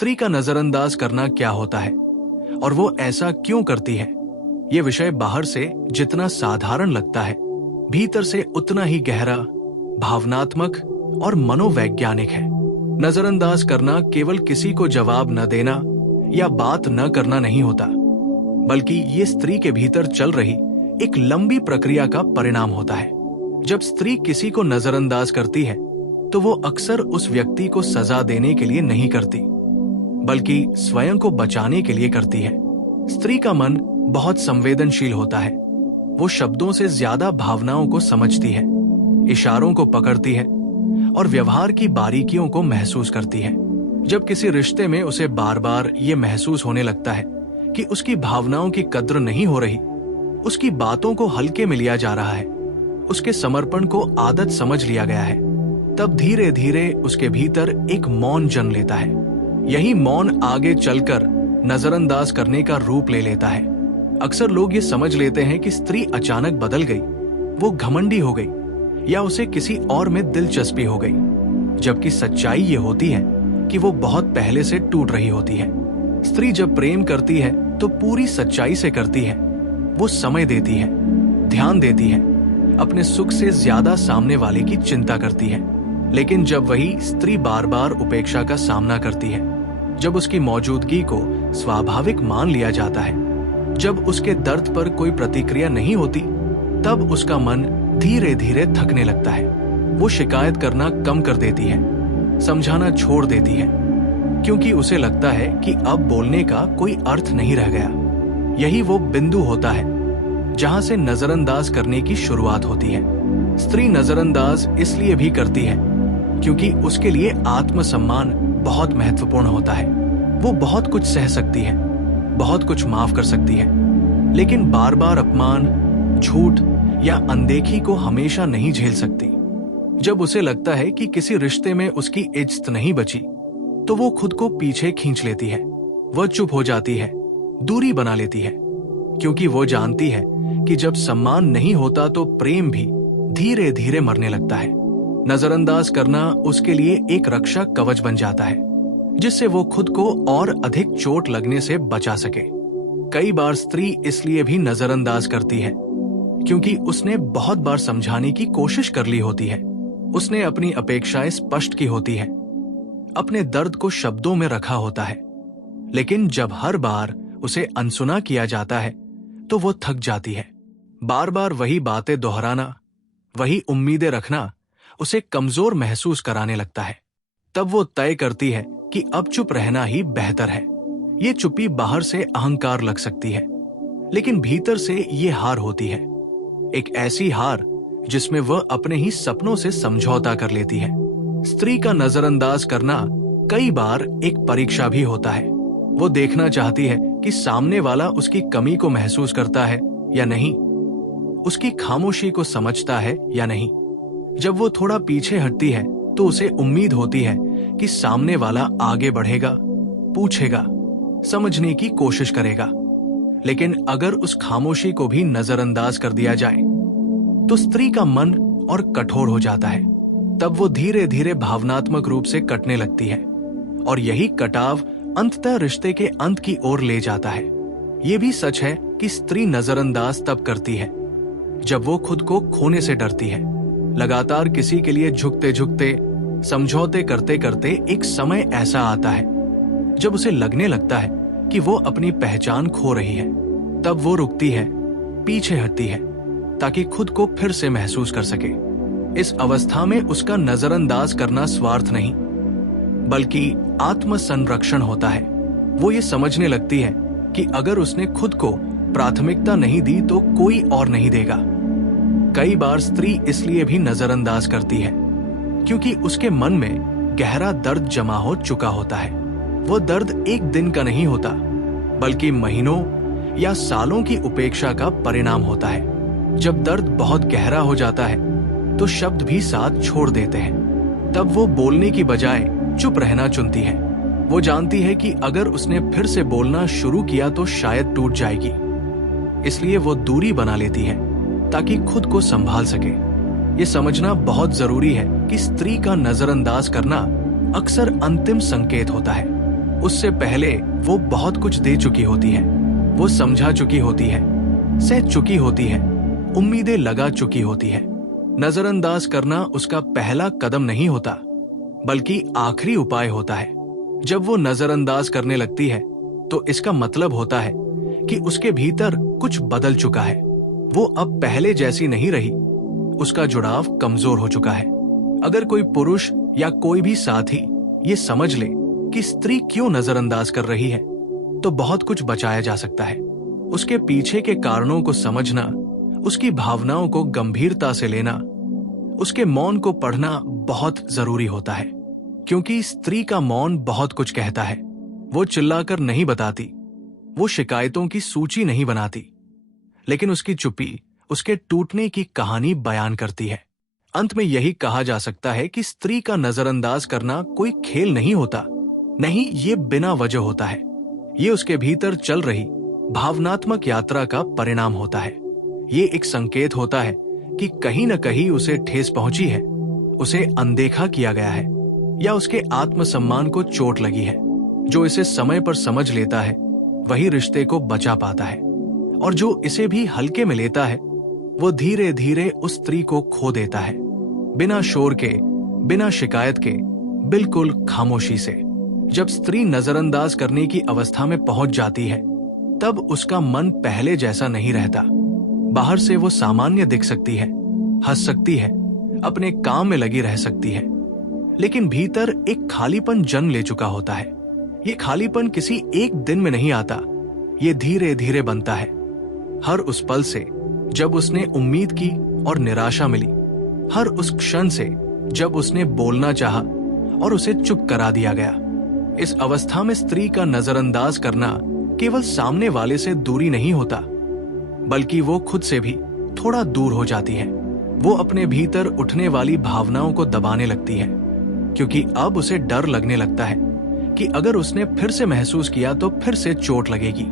स्त्री का नजरअंदाज करना क्या होता है और वो ऐसा क्यों करती है। ये विषय बाहर से जितना साधारण लगता है, भीतर से उतना ही गहरा, भावनात्मक और मनोवैज्ञानिक है। नजरअंदाज करना केवल किसी को जवाब न देना या बात न करना नहीं होता, बल्कि ये स्त्री के भीतर चल रही एक लंबी प्रक्रिया का परिणाम होता है। जब स्त्री किसी को नजरअंदाज करती है तो वो अक्सर उस व्यक्ति को सजा देने के लिए नहीं करती, बल्कि स्वयं को बचाने के लिए करती है। स्त्री का मन बहुत संवेदनशील होता है। वो शब्दों से ज्यादा भावनाओं को समझती है, इशारों को पकड़ती है और व्यवहार की बारीकियों को महसूस करती है। जब किसी रिश्ते में उसे बार बार ये महसूस होने लगता है कि उसकी भावनाओं की कद्र नहीं हो रही, उसकी बातों को हल्के में लिया जा रहा है, उसके समर्पण को आदत समझ लिया गया है, तब धीरे धीरे उसके भीतर एक मौन जन्म लेता है। यही मौन आगे चलकर नजरअंदाज करने का रूप ले लेता है। अक्सर लोग ये समझ लेते हैं कि स्त्री अचानक बदल गई, वो घमंडी हो गई या उसे किसी और में दिलचस्पी हो गई, जबकि सच्चाई ये होती है कि वो बहुत पहले से टूट रही होती है। स्त्री जब प्रेम करती है तो पूरी सच्चाई से करती है। वो समय देती है, ध्यान देती है, अपने सुख से ज्यादा सामने वाले की चिंता करती है। लेकिन जब वही स्त्री बार बार उपेक्षा का सामना करती है, जब उसकी मौजूदगी को स्वाभाविक मान लिया जाता है, जब उसके दर्द पर कोई प्रतिक्रिया नहीं होती, तब उसका मन धीरे धीरे थकने लगता है। वो शिकायत करना कम कर देती है, समझाना छोड़ देती है, क्योंकि उसे लगता है कि अब बोलने का कोई अर्थ नहीं रह गया। यही वो बिंदु होता है जहां से नजरअंदाज करने की शुरुआत होती है। स्त्री नजरअंदाज इसलिए भी करती है क्योंकि उसके लिए आत्मसम्मान बहुत महत्वपूर्ण होता है। वो बहुत कुछ सह सकती है, बहुत कुछ माफ कर सकती है, लेकिन बार बार अपमान, झूठ या अनदेखी को हमेशा नहीं झेल सकती। जब उसे लगता है कि किसी रिश्ते में उसकी इज्जत नहीं बची, तो वो खुद को पीछे खींच लेती है। वह चुप हो जाती है, दूरी बना लेती है, क्योंकि वो जानती है कि जब सम्मान नहीं होता तो प्रेम भी धीरे धीरे मरने लगता है। नजरअंदाज करना उसके लिए एक रक्षा कवच बन जाता है, जिससे वो खुद को और अधिक चोट लगने से बचा सके। कई बार स्त्री इसलिए भी नजरअंदाज करती है क्योंकि उसने बहुत बार समझाने की कोशिश कर ली होती है। उसने अपनी अपेक्षाएं स्पष्ट की होती है, अपने दर्द को शब्दों में रखा होता है, लेकिन जब हर बार उसे अनसुना किया जाता है तो वो थक जाती है। बार बार वही बातें दोहराना, वही उम्मीदें रखना उसे कमजोर महसूस कराने लगता है। तब वो तय करती है कि अब चुप रहना ही बेहतर है। ये चुप्पी बाहर से अहंकार लग सकती है, लेकिन भीतर से ये हार होती है, एक ऐसी हार जिसमें वह अपने ही सपनों से समझौता कर लेती है। स्त्री का नजरअंदाज करना कई बार एक परीक्षा भी होता है। वो देखना चाहती है कि सामने वाला उसकी कमी को महसूस करता है या नहीं, उसकी खामोशी को समझता है या नहीं। जब वो थोड़ा पीछे हटती है तो उसे उम्मीद होती है कि सामने वाला आगे बढ़ेगा, पूछेगा, समझने की कोशिश करेगा। लेकिन अगर उस खामोशी को भी नजरअंदाज कर दिया जाए तो स्त्री का मन और कठोर हो जाता है। तब वो धीरे धीरे भावनात्मक रूप से कटने लगती है, और यही कटाव अंततः रिश्ते के अंत की ओर ले जाता है। ये भी सच है कि स्त्री नजरअंदाज तब करती है जब वो खुद को खोने से डरती है। लगातार किसी के लिए झुकते झुकते, समझौते करते करते एक समय ऐसा आता है जब उसे लगने लगता है कि वो अपनी पहचान खो रही है। तब वो रुकती है, पीछे हटती है, ताकि खुद को फिर से महसूस कर सके। इस अवस्था में उसका नजरअंदाज करना स्वार्थ नहीं, बल्कि आत्म संरक्षण होता है। वो ये समझने लगती है कि अगर उसने खुद को प्राथमिकता नहीं दी तो कोई और नहीं देगा। कई बार स्त्री इसलिए भी नजरअंदाज करती है क्योंकि उसके मन में गहरा दर्द जमा हो चुका होता है। वो दर्द एक दिन का नहीं होता, बल्कि महीनों या सालों की उपेक्षा का परिणाम होता है। जब दर्द बहुत गहरा हो जाता है तो शब्द भी साथ छोड़ देते हैं। तब वो बोलने की बजाय चुप रहना चुनती है। वो जानती है कि अगर उसने फिर से बोलना शुरू किया तो शायद टूट जाएगी, इसलिए वो दूरी बना लेती है ताकि खुद को संभाल सके। ये समझना बहुत जरूरी है कि स्त्री का नजरअंदाज करना अक्सर अंतिम संकेत होता है। उससे पहले वो बहुत कुछ दे चुकी होती है, वो समझा चुकी होती है, सह चुकी होती है, उम्मीदें लगा चुकी होती है। नजरअंदाज करना उसका पहला कदम नहीं होता, बल्कि आखिरी उपाय होता है। जब वो नजरअंदाज करने लगती है तो इसका मतलब होता है कि उसके भीतर कुछ बदल चुका है। वो अब पहले जैसी नहीं रही, उसका जुड़ाव कमजोर हो चुका है। अगर कोई पुरुष या कोई भी साथी ये समझ ले कि स्त्री क्यों नजरअंदाज कर रही है, तो बहुत कुछ बचाया जा सकता है। उसके पीछे के कारणों को समझना, उसकी भावनाओं को गंभीरता से लेना, उसके मौन को पढ़ना बहुत जरूरी होता है। क्योंकि स्त्री का मौन बहुत कुछ कहता है। वो चिल्लाकर नहीं बताती, वो शिकायतों की सूची नहीं बनाती, लेकिन उसकी चुप्पी उसके टूटने की कहानी बयान करती है। अंत में यही कहा जा सकता है कि स्त्री का नजरअंदाज करना कोई खेल नहीं होता, नहीं, ये बिना वजह होता है। ये उसके भीतर चल रही भावनात्मक यात्रा का परिणाम होता है। ये एक संकेत होता है कि कहीं न कहीं उसे ठेस पहुंची है, उसे अनदेखा किया गया है, या उसके आत्मसम्मान को चोट लगी है। जो इसे समय पर समझ लेता है वही रिश्ते को बचा पाता है, और जो इसे भी हल्के में लेता है वो धीरे धीरे उस स्त्री को खो देता है, बिना शोर के, बिना शिकायत के, बिल्कुल खामोशी से। जब स्त्री नजरअंदाज करने की अवस्था में पहुंच जाती है तब उसका मन पहले जैसा नहीं रहता। बाहर से वो सामान्य दिख सकती है, हंस सकती है, अपने काम में लगी रह सकती है, लेकिन भीतर एक खालीपन जन्म ले चुका होता है। ये खालीपन किसी एक दिन में नहीं आता, ये धीरे धीरे बनता है। हर उस पल से जब उसने उम्मीद की और निराशा मिली, हर उस क्षण से जब उसने बोलना चाहा और उसे चुप करा दिया गया। इस अवस्था में स्त्री का नजरअंदाज करना केवल सामने वाले से दूरी नहीं होता, बल्कि वो खुद से भी थोड़ा दूर हो जाती है। वो अपने भीतर उठने वाली भावनाओं को दबाने लगती है, क्योंकि अब उसे डर लगने लगता है कि अगर उसने फिर से महसूस किया तो फिर से चोट लगेगी।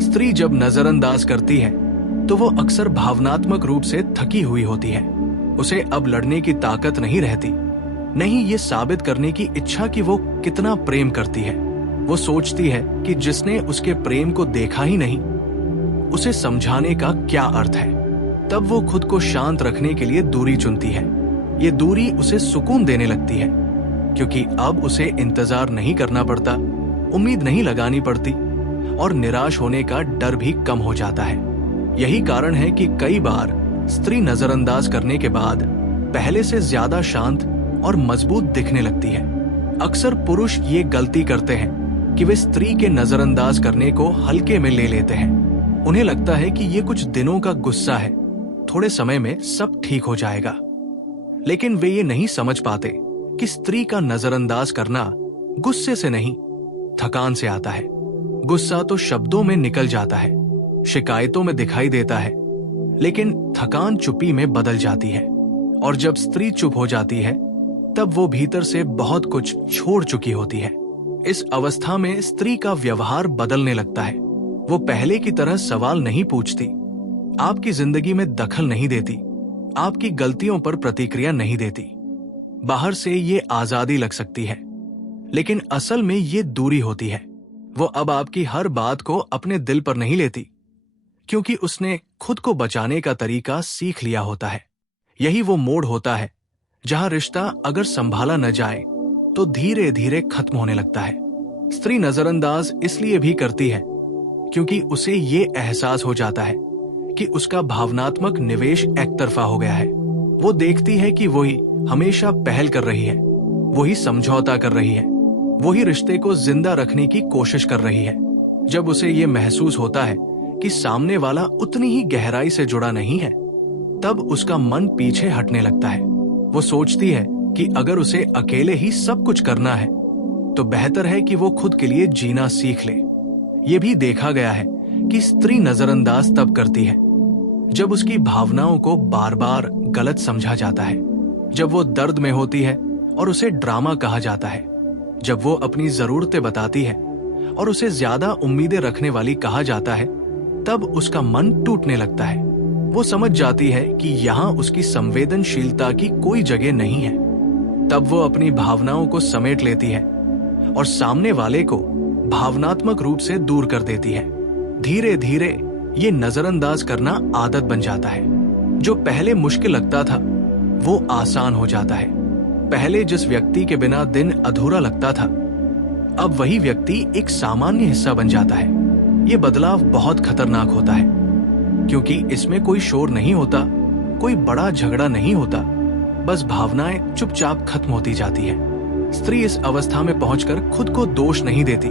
स्त्री जब नजरअंदाज करती है तो वो अक्सर भावनात्मक रूप से थकी हुई होती है। उसे अब लड़ने की ताकत नहीं रहती, नहीं ये साबित करने की इच्छा कि वो कितना प्रेम करती है। वो सोचती है कि जिसने उसके प्रेम को देखा ही नहीं, उसे समझाने का क्या अर्थ है। तब वो खुद को शांत रखने के लिए दूरी चुनती है। ये दूरी उसे सुकून देने लगती है, क्योंकि अब उसे इंतजार नहीं करना पड़ता, उम्मीद नहीं लगानी पड़ती, और निराश होने का डर भी कम हो जाता है। यही कारण है कि कई बार स्त्री नजरअंदाज करने के बाद पहले से ज्यादा शांत और मजबूत दिखने लगती है। अक्सर पुरुष ये गलती करते हैं कि वे स्त्री के नजरअंदाज करने को हल्के में ले लेते हैं। उन्हें लगता है कि ये कुछ दिनों का गुस्सा है, थोड़े समय में सब ठीक हो जाएगा। लेकिन वे ये नहीं समझ पाते कि स्त्री का नजरअंदाज करना गुस्से से नहीं, थकान से आता है। गुस्सा तो शब्दों में निकल जाता है, शिकायतों में दिखाई देता है, लेकिन थकान चुप्पी में बदल जाती है। और जब स्त्री चुप हो जाती है तब वो भीतर से बहुत कुछ छोड़ चुकी होती है। इस अवस्था में स्त्री का व्यवहार बदलने लगता है। वो पहले की तरह सवाल नहीं पूछती, आपकी जिंदगी में दखल नहीं देती, आपकी गलतियों पर प्रतिक्रिया नहीं देती। बाहर से ये आजादी लग सकती है, लेकिन असल में ये दूरी होती है। वो अब आपकी हर बात को अपने दिल पर नहीं लेती, क्योंकि उसने खुद को बचाने का तरीका सीख लिया होता है। यही वो मोड़ होता है जहां रिश्ता अगर संभाला न जाए तो धीरे धीरे खत्म होने लगता है। स्त्री नजरअंदाज इसलिए भी करती है क्योंकि उसे ये एहसास हो जाता है कि उसका भावनात्मक निवेश एकतरफा हो गया है। वो देखती है कि वही हमेशा पहल कर रही है, वही समझौता कर रही है, वही रिश्ते को जिंदा रखने की कोशिश कर रही है। जब उसे ये महसूस होता है कि सामने वाला उतनी ही गहराई से जुड़ा नहीं है, तब उसका मन पीछे हटने लगता है। वो सोचती है कि अगर उसे अकेले ही सब कुछ करना है तो बेहतर है कि वो खुद के लिए जीना सीख ले। ये भी देखा गया है कि स्त्री नजरअंदाज तब करती है जब उसकी भावनाओं को बार बार गलत समझा जाता है, जब वो दर्द में होती है और उसे ड्रामा कहा जाता है, जब वो अपनी जरूरतें बताती है और उसे ज्यादा उम्मीदें रखने वाली कहा जाता है, तब उसका मन टूटने लगता है। वो समझ जाती है कि यहाँ उसकी संवेदनशीलता की कोई जगह नहीं है। तब वो अपनी भावनाओं को समेट लेती है और सामने वाले को भावनात्मक रूप से दूर कर देती है। धीरे धीरे ये नजरअंदाज करना आदत बन जाता है। जो पहले मुश्किल लगता था वो आसान हो जाता है। पहले जिस व्यक्ति के बिना दिन अधूरा लगता था, अब वही व्यक्ति एक सामान्य हिस्सा बन जाता है। ये बदलाव बहुत खतरनाक होता है, क्योंकि इसमें कोई शोर नहीं होता, कोई बड़ा झगड़ा नहीं होता, बस भावनाएं चुपचाप खत्म होती जाती है। स्त्री इस अवस्था में पहुंचकर खुद को दोष नहीं देती,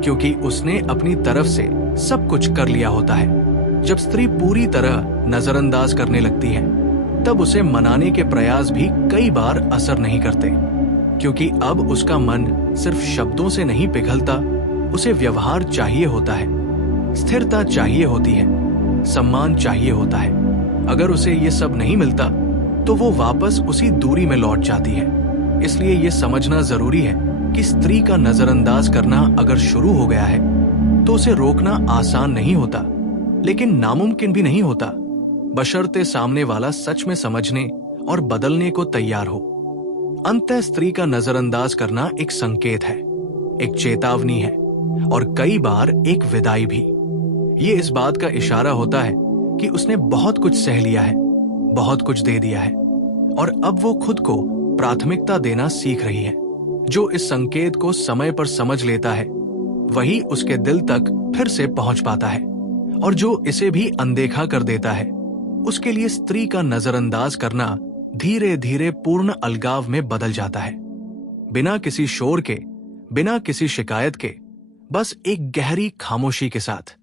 क्योंकि उसने अपनी तरफ से सब कुछ कर लिया होता है। जब स्त्री पूरी तरह नजरअंदाज करने लगती है, तब उसे मनाने के प्रयास भी कई बार असर नहीं करते, क्योंकि अब उसका मन सिर्फ शब्दों से नहीं पिघलता, उसे व्यवहार चाहिए होता है, स्थिरता चाहिए होती है, सम्मान चाहिए होता है। अगर उसे ये सब नहीं मिलता तो वो वापस उसी दूरी में लौट जाती है। इसलिए ये समझना जरूरी है कि स्त्री का नजरअंदाज करना अगर शुरू हो गया है तो उसे रोकना आसान नहीं होता, लेकिन नामुमकिन भी नहीं होता, बशर्ते सामने वाला सच में समझने और बदलने को तैयार हो। अंततः स्त्री का नजरअंदाज करना एक संकेत है, एक चेतावनी है और कई बार एक विदाई भी। ये इस बात का इशारा होता है कि उसने बहुत कुछ सह लिया है, बहुत कुछ दे दिया है और अब वो खुद को प्राथमिकता देना सीख रही है। जो इस संकेत को समय पर समझ लेता है वही उसके दिल तक फिर से पहुंच पाता है, और जो इसे भी अनदेखा कर देता है उसके लिए स्त्री का नजरअंदाज करना धीरे धीरे पूर्ण अलगाव में बदल जाता है। बिना किसी शोर के, बिना किसी शिकायत के, बस एक गहरी खामोशी के साथ।